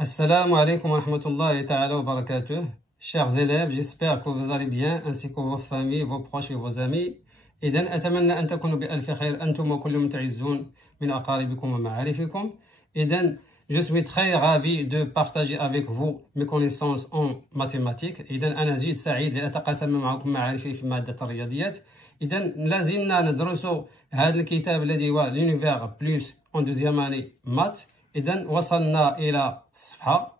Assalamu alaikum wa rahmatullahi ta'ala wa barakatuh. Chers élèves, j'espère que vous allez bien, ainsi que vos familles, vos proches et vos amis. إذن أتمنى أن تكونوا بألف خير أنتم وكل المتعزون من أقاربكم ومعارفكم. إذن je suis très ravi de partager avec vous mes connaissances en mathématiques. إذن أنا جد سعيد لأتقاسم معكم معارفي في مادة الرياضيات. إذن لازلنا ندرس هذا الكتاب الذي هو l'univers plus en deuxième année maths. إذن وصلنا إلى الصفحة.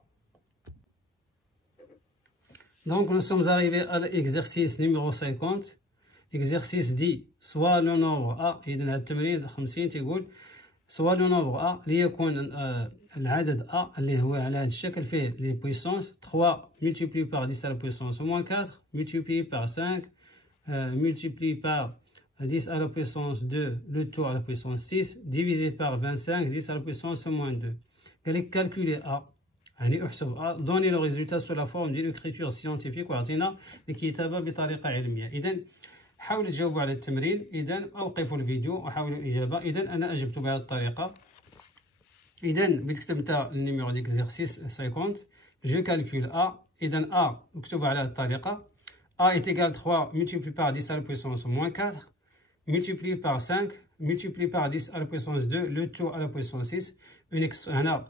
Donc nous sommes arrivés à l'exercice numéro 50. Exercice dit soit le nombre A. إذن هذا التمرين 50 تيقول soit le nombre A ليكون العدد A اللي هو على هذا الشكل فيه les puissances 3 multiplié par 10 à la puissance moins 4 multiplié par 5 multiplié par 10 à la puissance 2 le tout à la puissance 6 divisé par 25 10 à la puissance moins 2. قال لك calculer A يعني احسب A donner le résultat sous la forme d'une écriture scientifique وعطينا الكتابة بطريقة علمية. إذن حاولوا تجاوبوا على التمرين. إذن أوقفوا الفيديو وحاولوا الإجابة. إذن أنا أجبت بهذه الطريقة. إذن بتكتب نتا النيميرو ديكزيرسيس 50 جو كالكول A. إذن A مكتوب على هذه الطريقة A est égal 3 multiplié par 10 à la puissance moins 4 multiplié par 5 multiplié par 10 à la puissance 2 le tout à la puissance 6 هنا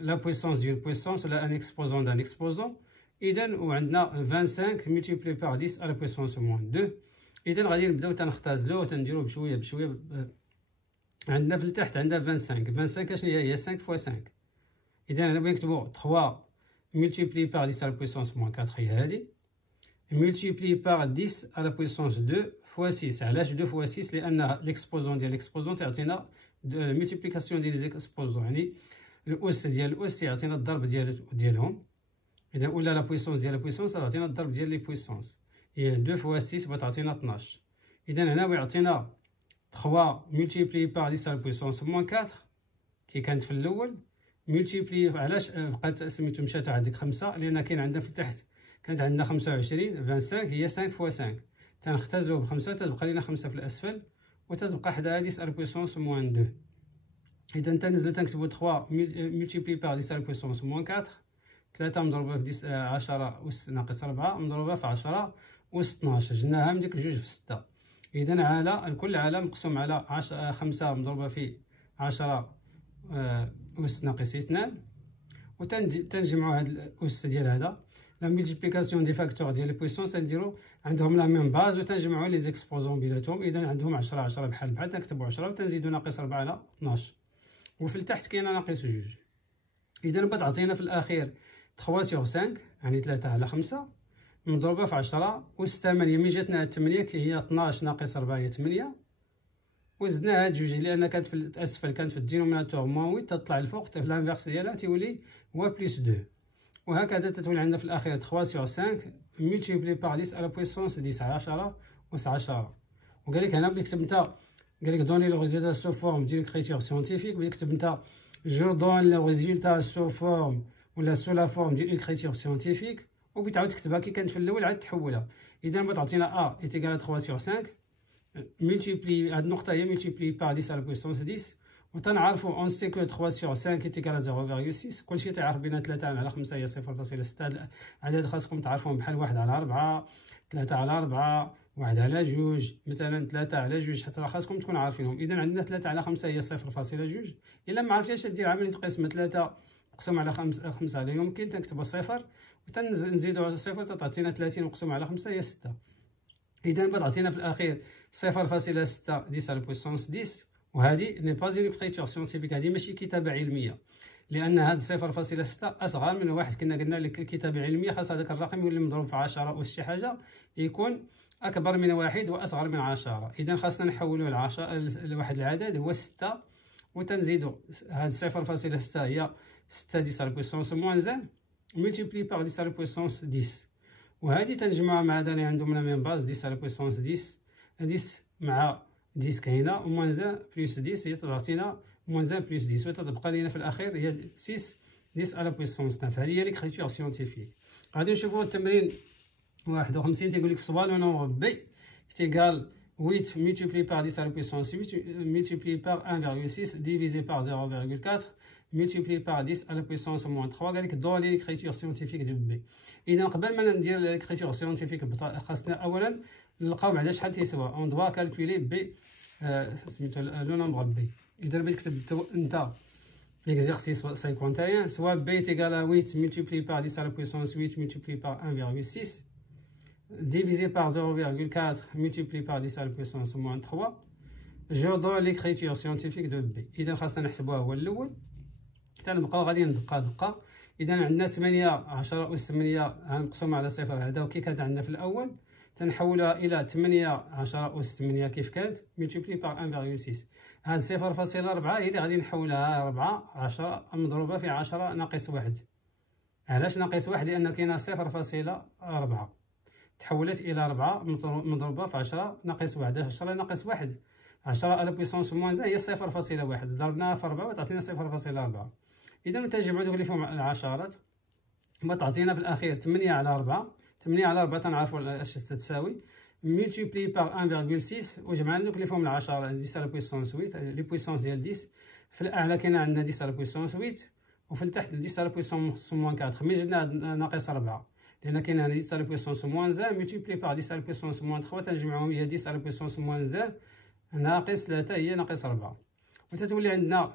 la puissance d'une puissance là un exposant d'un exposant. إذن وعندنا 25 multiplié par 10 à la puissance moins 2. إذن غادي نبداو تنختازلو وتنديرو بشويه بشويه. عندنا في التحت عندنا 25 اشنو هي 5 fois 5. إذن هنا بغينا نكتبو 3 multiplié par 10 à la puissance moins 4 هي هادي multiplié par 10 à la puissance 2 fois 6. علاش 2 fois 6؟ لأن l'exposant ديال l'exposant تعطينا multiplication ديال لي زيكسبوزون يعني الأس ديال الأس يعطينا الضرب ديالهم. إذا ولا لا بويسونس ديال البويسونس تعطينا الضرب ديال لي بويسونس هي 2 fois 6 بتعطينا 12. إذا هنا بيعطينا 3 multiplié par 10 à la puissance moins 4 كي كانت في الأول multiplié. علاش بقات سميتو مشات عندك 5؟ لأن كاين عندنا في التحت كانت عندنا 25 25 هي 5 fois 5 تنختزلو ب5 تتبقى لينا 5 في الأسفل وتتبقى حداها 10 à la puissance moins 2. إذا تنزلو تنكتبو 3 multiplié par 10 à la puissance moins 4 3 مضروبة في 10 أس ناقص 4 مضروبة في 10 أس 12 جبناها من ديك 2 في 6. إذا على الكل على مقسوم على 5 مضروبة في 10 أس ناقص 2 وتنجمعو هاد الأس ديال هذا لا ملتيبليكاسيون دي فاكتور ديال لي بويسونس تنديرو عندهم لا ميم باز وتنجمعو لي زيكسبوزون بيناتهم. إذا عندهم 10 10 بحال بحال تنكتبو 10 وتنزيدو ناقص 4 على 12 وفي التحت كاينه ناقص 2. إذا بتعطينا في الأخير 3 sur 5 يعني 3 على 5 مضروبة في 10 أس 8. ملي جاتنا هاد 8 هي 12 ناقص 4 هي 8 وزدنا هاد جوج لأن كانت في الأسفل كانت في الدينوميناتور موان 8 تطلع الفوق في لانفيرس ديالها تيولي هو بليس 2 وهكذا تتولي عندنا في الأخير 3 sur 5 multiplié par 10 à la puissance 10 على 10 أس 10. وقال لك هنا بتكتب نتا قال لك دوني لو ريزولتا سو فورم ديال كريتور سيونتيفيك بتكتب نتا جو دون لو ريزولتا سو فورم ولا سو لا فورم ديال اكريتور سيونتيفيك وبتعاود تكتبها كي كانت في الاول عاد تحولها. اذا بتعطينا ا ايتيكال 3 sur 5 ملتيبلي هاد النقطه هي ملتيبلي بار 10 على بويسونس 10 وتنعرفوا اون سي كو 3 sur 5 ايتيكال 0.6. كلشي تعرف بين 3 على 5 هي 0.6. هاد العدد خاصكم تعرفوهم بحال 1 على 4 3 على 4 1 على 2 مثلا 3 على 2 حتى خاصكم تكونوا عارفينهم. اذا عندنا 3 على 5 هي 0.2. الا ما عرفتيش دير عمليه قسمه 3 مقسوم على 5 لا يمكن تنكتبوا صفر وتنزيدوا صفر تعطينا 30 مقسوم على 5 هي 6. إذا بتعطينا في الأخير 0.6 10 على بويسونس 10 وهذه ني با اون إكريتور سيونتيفيك هذه ماشي كتابة علمية لأن هاد 0.6 أصغر من 1. كنا قلنا لك الكتابة العلمية خاص هذاك الرقم يولي مضروب في 10 أس شي حاجة يكون أكبر من 1 وأصغر من 10. إذا خاصنا نحولوه لواحد العدد هو 6 وتنزيدو هاد 0.6 هي 6 10 على بويسونس موان 1 ملتيبلي بار 10 على بويسونس 10 وهذه تنجمعها مع هذا اللي عندهم لا ميم باز 10 على بويسونس 10 مع 10 كاينه وموان 1 بلس 10 هي تعطينا موان 1 بلس 10 وتتبقى لينا في الاخير هي 6 10 على بويسونس 9. هذه هي ليكريتور سيونتيفيك. غادي نشوفوا التمرين 51 تيقول لك سوا لو نومبر بي ايكال 8 multiplié par 10 à la puissance 8 multiplié par 1,6 divisé par 0,4 multiplié par 10 à la puissance moins 3. قال لك دوني ليكريتور سيونتيفيك دو بي. اذا قبل ما ندير ليكريتور سيونتيفيك خاصنا اولا نلقاو بعدا شحال تيسوى. اون دوا كالكولي بي سميتو لو نومبر بي. اذا بغيت تكتب انت l'exercice 51, soit b est égal à 8 multiplié par 10 à la puissance 8 multiplié par 1,6 divisé par 0,4 multiplié par 10 à la puissance moins 3. Je donne l'écriture scientifique de b. إذا خاصنا نحسبوها هو الأول. تنبقاو غاديين دقة دقة. إذا عندنا 8 10 أس 8 غنقسمها على صفر هذا وكي كانت عندنا في الأول. تنحولها إلى 8 10 أس 8 كيف كانت multiplié par 1,6. هاد 0.4 هي اللي غادي نحولها 4 10 مضروبة في 10 ناقص 1. علاش ناقص 1؟ لأن كاينة 0.4 تحولت إلى 4 مضروبة في 10 ناقص 1. 10 ناقص 1 10 على بويسونس موان هي 0.1 ضربناها في 4 وتعطينا 0.4. إذا نتجمعو دوك اللي فيهم العشرات تعطينا في الأخير 8 على 4. 8 على 4 تنعرفو اش تتساوي multiplié par 1,6 وجمعنا دوك اللي فيهم العشرة 10 على بويسونس 8 لي بويسونس ديال 10. في الأعلى كاين عندنا 10 على بويسونس 8 وفي التحت 10 على بويسونس موان 4. ملي جبنا ناقص 4 لأن كاين هنا 10 على بويسونس موان 1 multiplié par 10 على بويسونس موان 3 تنجمعهم هي 10 على بويسونس موان 1 ناقص 3 هي ناقص 4. وتتولي عندنا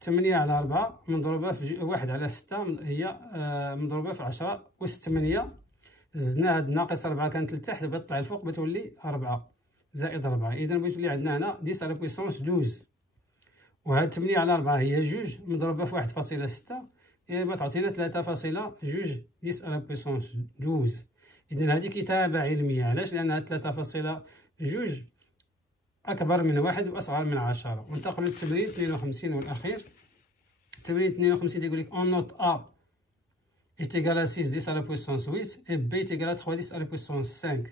8 على 4 مضروبة في 1 على 6 هي مضروبة في 10 أس 8. زدنا هاد ناقص 4 كانت لتحت بغات تطلع الفوق بتولي 4 زائد 4. إذا بتولي عندنا هنا 10 على بويسونس 12. وهاد 8 على 4 هي 2 مضروبة في 1.6 إذا تعطينا 3.2 10 على بويسونس 12. إذا هذه كتابة علمية. علاش؟ لأنها 3.2 أكبر من 1 وأصغر من 10. وننتقلوا للتمرين 52 والأخير. التمرين 52 تيقول لك أون نوت أ est égal à 6 10 à la puissance 8 et b est égal à 3 10 à la puissance 5.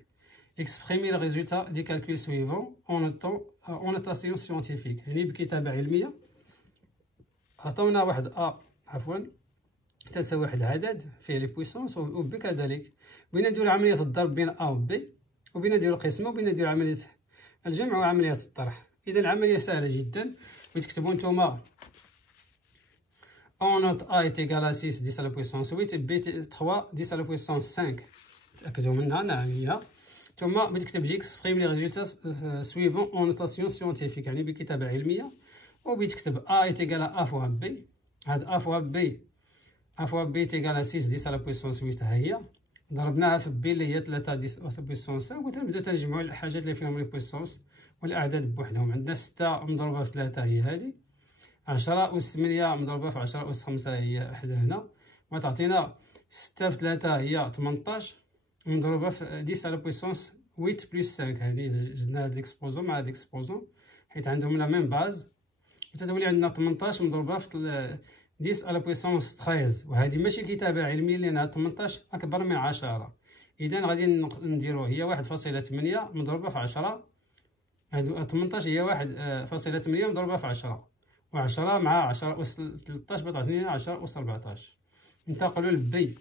Exprimez le résultat des calculs suivants en notation scientifique. يعني بكتابة علمية عطونا واحد أ تساوي واحد العدد فيه لي بويسونس و بي كذلك. بغينا نديرو عملية الضرب بين أ و بي وبغينا نديرو القسمة وبغينا نديرو عملية الجمع وعملية الطرح. إذا العملية سهلة جدا. وتكتبو نتوما On note A est égal à 6 10 à la puissance 8 et B 3 10 à la puissance 5. تأكدوا منها. نعم هي. ثم بتكتب exprime les résultats suivants en notation scientifique يعني بكتابة علمية. وبتكتب A est égal à A fois B. هاد A fois B est égal à 6 10 à la puissance 8 ها هي. ضربناها في B اللي هي 3 10 à la puissance 5 وتنبداو تنجمعوا الحاجات اللي فيهم لي بويسونس والأعداد بوحدهم. عندنا 6 مضروبة في 3 هي هادي. 10 أس 8 مضروبة في 10 أس 5 هي حدا هنا. وتعطينا 6 في 3 هي 18 مضروبة في 10 على بويسونس 8 بلس 5. يعني زدنا هاد ليكسبوزون مع هاد ليكسبوزون حيت عندهم لا ميم باز. وتتولي عندنا 18 مضروبة في 10 على بويسونس 13. وهذه ماشي كتابة علمية لأنها 18 أكبر من 10. إذا غادي نديرو هي 1.8 مضروبة في 10. هادو 18 هي 1.8 مضروبة في 10 و10 مع 10 أس 13 بتعطينا 10 أس 14. ننتقلوا لبي.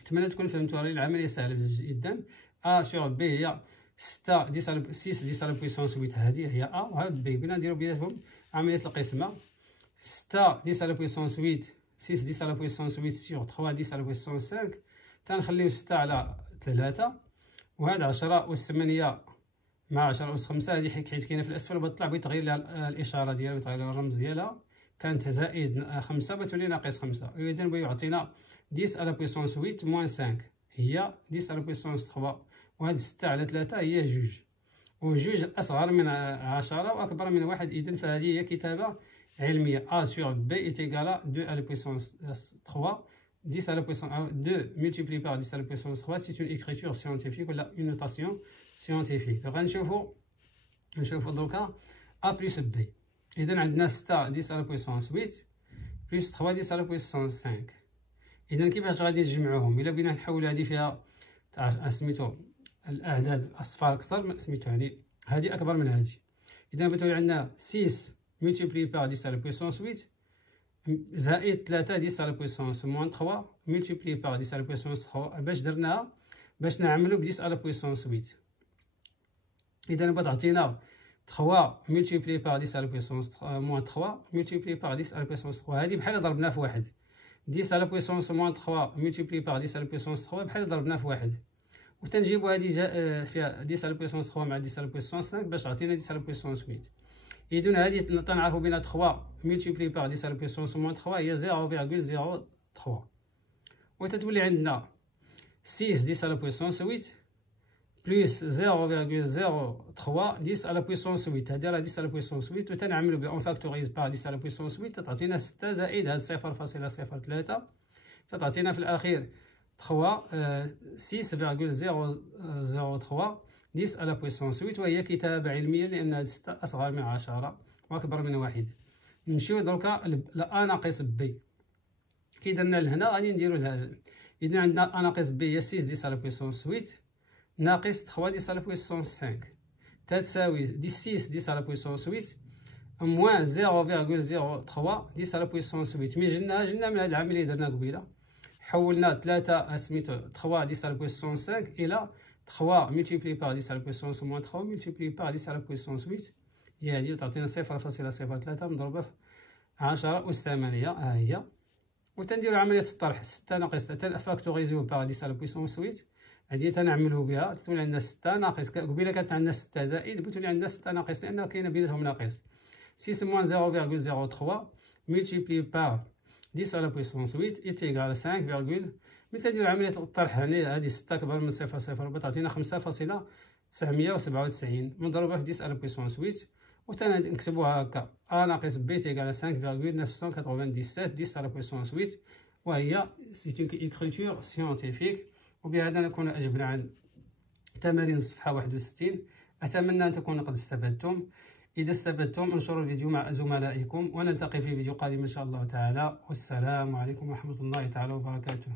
نتمنى تكون فهمتوا العملية سهلة جدا. أ سور بي هي 6 10 على بويسونس 8 هذه هي أ وهاد بي. بغينا نديرو بيناتهم عملية القسمة. 6 10 على بويسونس 8 6 10 على بويسونس 8 سور 3 10 على بويسونس 5 تنخليو 6 على 3 وهاد 10 أس 8 مع 10 أس 5 هذه حيت كاينه في الأسفل وبتطلع بتغير لها الإشارة ديالها بتغير لها الرمز ديالها. كانت زائد 5 بتولي ناقص 5. إذا بيعطينا 10 على بويسونس 8 موان 5 هي 10 على بويسونس 3 وهاد 6 على 3 هي 2 و2 أصغر من 10 وأكبر من 1. إذا فهذه هي كتابة علمية. A sur B est égal à 2 à la puissance 3 10 à la puissance 2 multiplié par 10 à la puissance 3. C'est une écriture scientifique ولا une notation scientifique. غنشوفو دوكا A plus B. إذا عندنا 6 10 على بويسونس 8 بلس 3 10 على بويسونس 5. إذا كيفاش غادي نجمعوهم؟ إلا بغينا نحولو هادي فيها سميتو الأعداد الأصفار أكثر سميتو يعني هادي أكبر من هادي. إذا بتولي عندنا 6 multiplié par 10 à la puissance 8 زائد 3 10 à la puissance moins 3 multiplié par 10 à la puissance 3. باش درناها باش نعملو ب 10 à la puissance 8. إذا بتعطينا 3 multiplié par 10 à la puissance moins 3 multiplié par 10 à la puissance 3. هذه بحال ضربنا في واحد. 10 à la puissance moins 3 multiplié par 10 à la puissance 3 بحال ضربنا في واحد. وتنجيبوا هذه فيها 10 à la puissance 3 مع 10 à la puissance 5 باش تعطينا 10 à la puissance 8. إذن هذه تنعرفوا بين 3 multiplié par 10 à la puissance moins 3 هي 0,03. وتتولي عندنا 6 10 à la puissance 8 plus 0,03 10 à la puissance 8. هذه راه 10 à la puissance 8 وتنعملوا ب on factorise par 10 à la puissance 8 تعطينا 6 زائد هاد 0.03 تعطينا في الأخير 3 6,003 10 à la puissance 8 وهي كتابة علمية لأن هاد 6 أصغر من 10 وأكبر من 1. نمشيو دركا ل أ ناقص بي. كي درنا لهنا غادي نديرو لهذا. إذا عندنا أ ناقص بي هي 6 10 à la puissance 8 ناقص 3 10 à la puissance 5 تتساوي 6 10 à la puissance 8 moins 0,03 10 à la puissance 8. مي جينا من هاد العملية اللي درنا قبيله حولنا 3 سميتو 3 10 à la puissance 5 إلى 3 multiplié par 10 à la puissance moins 3 multiplié par 10 à la puissance 8 هي هادي تعطينا 0.03 مضروبة في 10 أس 8. ها هي. وتنديرو عملية الطرح 6 ناقص 3 فاكتوريزيو باغ 10 à la puissance 8 هادي تنعملوه بها تولي عندنا 6 ناقص قبيله كانت عندنا 6 زائد تولي عندنا 6 ناقص لأن كاينة بيناتهم ناقص 6 moins 0,03 multiplié par 10 à la puissance 8 est égal à 5 ملي تنديرو عملية الطرح هنا هادي 6 أكبر من 0.04 تعطينا 5.997 مضروبة في 10 à la puissance 8 وتنكتبوها هكا أ ناقص بي تيغال 5,997 10 à la puissance 8 وهي سيت اون إكريتور سيونتيفيك. وبهذا نكون أجبنا عن تمارين الصفحة 61. أتمنى أن تكونوا قد استفدتم. إذا استفدتم انشروا الفيديو مع زملائكم ونلتقي في فيديو قادم إن شاء الله تعالى. والسلام عليكم ورحمة الله تعالى وبركاته.